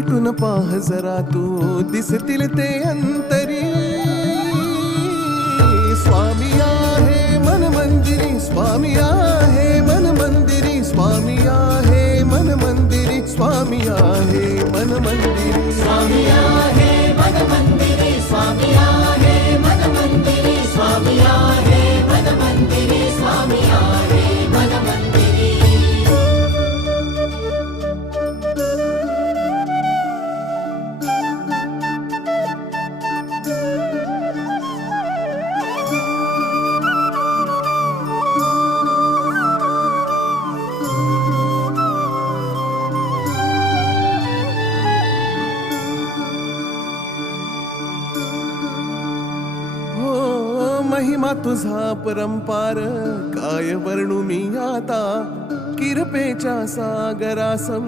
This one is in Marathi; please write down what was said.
मिटून पाह जरा तू दिसतील ते अंतरी. स्वामी आहे मन मंदिरी, स्वामी आहे मन मंदिरी, स्वामी आहे मन मंदिरी, स्वामी आहे मन मंदिरी. स्वामी आहे मन मंदिरी, स्वामी आहे मन मंदिरी, स्वामी आहे मन मंदिरी, स्वामी आहे मन मंदिरी. महिमा तुझा परंपार काय वर्णू मी आता. किरपेच्या सागरा